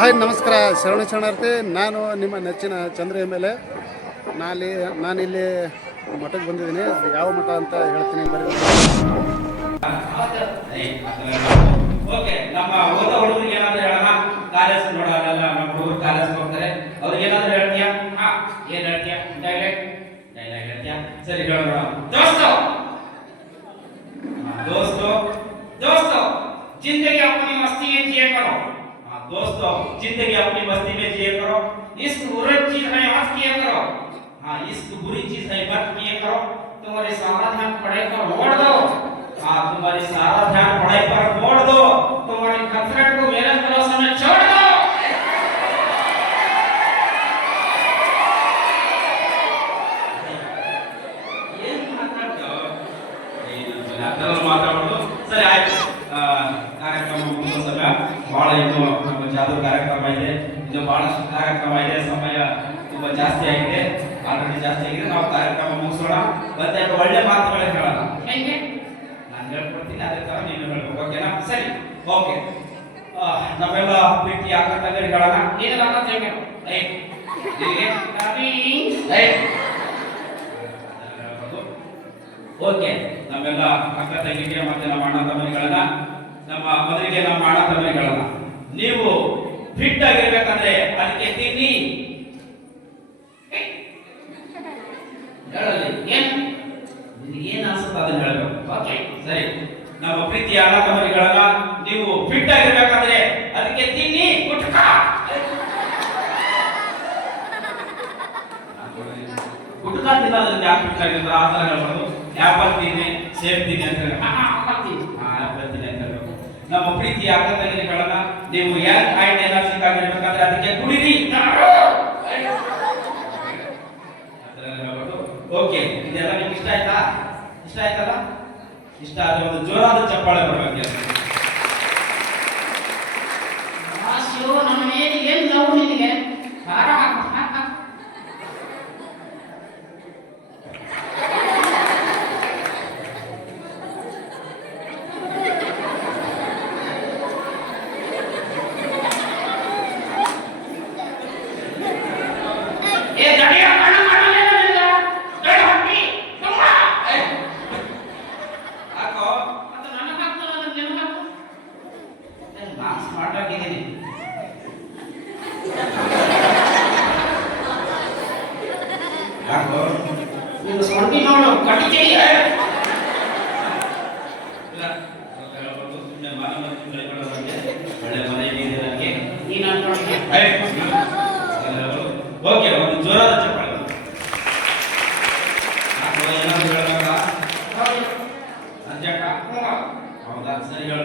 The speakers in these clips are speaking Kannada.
ಹಾಯ್, ನಮಸ್ಕಾರ. ಶರಣ ಶರಣಾರ್ಥಿ, ನಾನು ನಿಮ್ಮ ನೆಚ್ಚಿನ ಚಂದ್ರ ಎಂ ಎಲ್ ಎ ನಾಲಿ, ನಾನಿಲ್ಲಿ ಮಠಕ್ಕೆ ಬಂದಿದ್ದೀನಿ. ಯಾವ ಮಠ ಅಂತ ಹೇಳ್ತೀನಿ ಬರೀ. ಓಕೆ, ನಮ್ಮ ಏನ್ हाँ दोस्तों, ज़िंदगी अपनी मस्ती में जिए करो। इस बुरी चीज़ है मत किया करो। हाँ इस बुरी चीज़ है मत किया करो। तुम्हारी सारा ध्यान पढ़ाई पर मोड़ दो। हाँ तुम्हारी सारा ध्यान पढ़ाई पर मोड़ दो। तुम्हारी खतरे को ಸಮಯ ಬಹಳ ಇದು ನಮ್ಮ ಜಾದೂ ಕಾರ್ಯಕ್ರಮ ಇದೆ. ಇದು ಬಹಳಷ್ಟು ಕಾರ್ಯಕ್ರಮ ಇದೆ. ಸಮಯ ತುಂಬಾ ಜಾಸ್ತಿ ಆಗಿದೆ. ಆಲ್ರೆಡಿ ಜಾಸ್ತಿ ಆಗಿದೆ. ನಾವು ಕಾರ್ಯಕ್ರಮ ಮುಗಿಸೋಣ. ಮತ್ತೆ ಒಳ್ಳೆ ಮಾತುಗಳೇ ಹೇಳೋಣ. ಹೆಂಗೆ? ನಾನು ಹೇಳ್ಕೊಡ್ತೀನಿ ಅದೇ ತರ ನೀನು ಹೇಳ್ಬೇಕು ಓಕೆನಾ ಸರಿ. ಓಕೆ ನಮ್ಮೆಲ್ಲ ಪ್ರೀತಿ ಯಾಕಂತಂದ್ರೆ ಹೇಳೋಣ. ಏನು ಅಂತ ಹೇಳಿ ಓಕೆ ನಮ್ಮೆಲ್ಲ ಅಕ್ಕ ತಂಗಿಗೆ ಮತ್ತೆ ನಮ್ಮ ಅಣ್ಣ ತಮ್ಮನಿಗಳನ್ನ ನಮ್ಮ ಮೊದಲಿಗೆ ನಮ್ಮ ಅಣ್ಣ ತಮ್ಮನಿಗಳನ್ನ ನೀವು ಫಿಟ್ ಆಗಿರ್ಬೇಕಂದ್ರೆ ಅದಕ್ಕೆ ತಿನ್ನಿ. ಹೇಳಲಿ, ಏನ್? ಅನ್ಸುತ್ತೆ ಅದನ್ನ ಹೇಳ್ಬೇಕು. ಓಕೆ ಸರಿ. ನಮ್ಮ ಪ್ರೀತಿಯ ಅಣ್ಣ ತಮ್ಮನಿಗಳನ್ನ ನೀವು ಫಿಟ್ ಆಗಿರ್ಬೇಕಂದ್ರೆ ಅದಕ್ಕೆ ತಿನ್ನಿ ಗುಟ್ಕ ಗುಟ್ಕ ತಿನ್ನೋದ್ರಿಂದ ಯಾಕೆ ಫಿಟ್ ಆಗಿರ್ತಾರೆ? ಆ ಥರ ಹೇಳ್ಬಾರ್ದು ಆ್ಯಪಲ್ ತಿನ್ನಿ ಸೇಬ್ ತಿನ್ನಿ ಅಂತ ಹೇಳಿ ಆ್ಯಪಲ್ ತಿನ್ನಿ ಅಂತ ಹೇಳ್ಬೇಕು ಅಕ್ಕ ತಂಗಿಗಳನ್ನ ನೀವು ಯಾರು ಆಯ್ಡ್ ಎನರ್ಜಿಕ್ ಅದಕ್ಕೆ ಕುಡಿರಿ. ಓಕೆ, ಇದೆಲ್ಲ ನಿಮ್ಗೆ ಇಷ್ಟ ಆಯ್ತಾ? ಇಷ್ಟ ಆಯ್ತಲ್ಲ? ಇಷ್ಟ ಆದ್ರೆ ಒಂದು ಜೋರಾದ ಚಪ್ಪಾಳೆ ಬರ್ಬೇಕು. ನಾನು ಸ್ಮಾರ್ಟ್ ಆಗಿದ್ದೀನಿ. ನೀನು ಸೊಂಟಿ ನೋಡು ಕಟ್ಟಿಗೆ ಇದೆ. ಓಕೆ ಒಂದು ಜೋರಾದ ಚಪ್ಪಾಳೆ. ಯಾಕೋ ಏನಾದ್ರು ಹೇಳ್ಬೇಕಾ? ಅಂತ್ಯಕ್ಕ? ಹೌದಾ? ಸರಿ ಹೇಳು.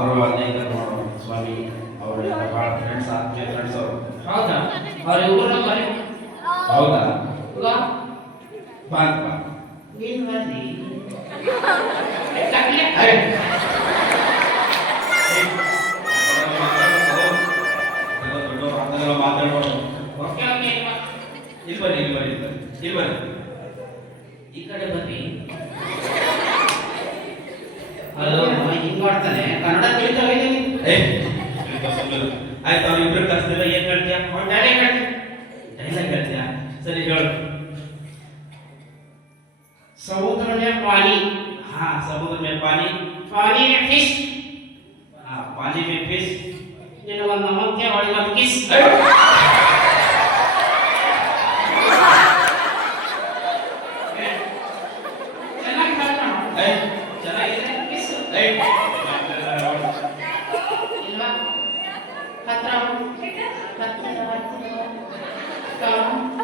ಅವರು ಅಲ್ಲೇ ಇದ್ದಾರೆ ನೋಡು ಸ್ವಾಮಿ ಅವರು ಭಾಳ ಫ್ರೆಂಡ್ಸ್ ಆತ್ಮೀಯ ಫ್ರೆಂಡ್ಸ್ ಅವರು ಹೌದಾ ಅವ್ರ ಇವ್ರನ್ನ ಬರೀ ಹೌದಾ ಹುಡುಗ ಬಾ ಅಂತ ಬಾ ನೀನು ಬರ್ರಿ ಕಟ್ಲೆ ಏಯ್. ಏಯ್, ಅದೆಲ್ಲ ಮಾತಾಡ್ಬಾರ್ದು. ಅದೆಲ್ಲ ದೊಡ್ಡವ್ರು, ಹಿಂಗ್ ಮಾಡ್ತಾನೆ ಕನ್ನಡ ತಿಳಿತಾವೆ ಏಯ್, ಸ್ವಲ್ಪ ಸುಮ್ಮನೆ. ಆಯ್ತು ಅವ್ರು ಇಬ್ರು ಕಲ್ಸಿದ್ರೆ ಏನ್ ಹೇಳ್ತೀಯ ಡೈರೆಕ್ಟ್ ಹೇಳ್ತೀನಿ ಡೈಲಾಗ್ ಹೇಳ್ತೀಯ ಸರಿ ಹೇಳು समुद्र में पानी हाँ समुद्र में पानी पानी में फिश हाँ पानी में फिश ನಿನಗೆ ಒಂದು ನಮಕ್ಕೆ ಹೊಳಿಗೆ ಒಂದು ಕಿಸ್ ಚೆನ್ನಾಗಿ ಹೇಳ್ತಾನ ಏಯ್, ಚೆನ್ನಾಗಿದೆ ಕಿಸ್ ಏಯ್, Hatra, hatra, hatra,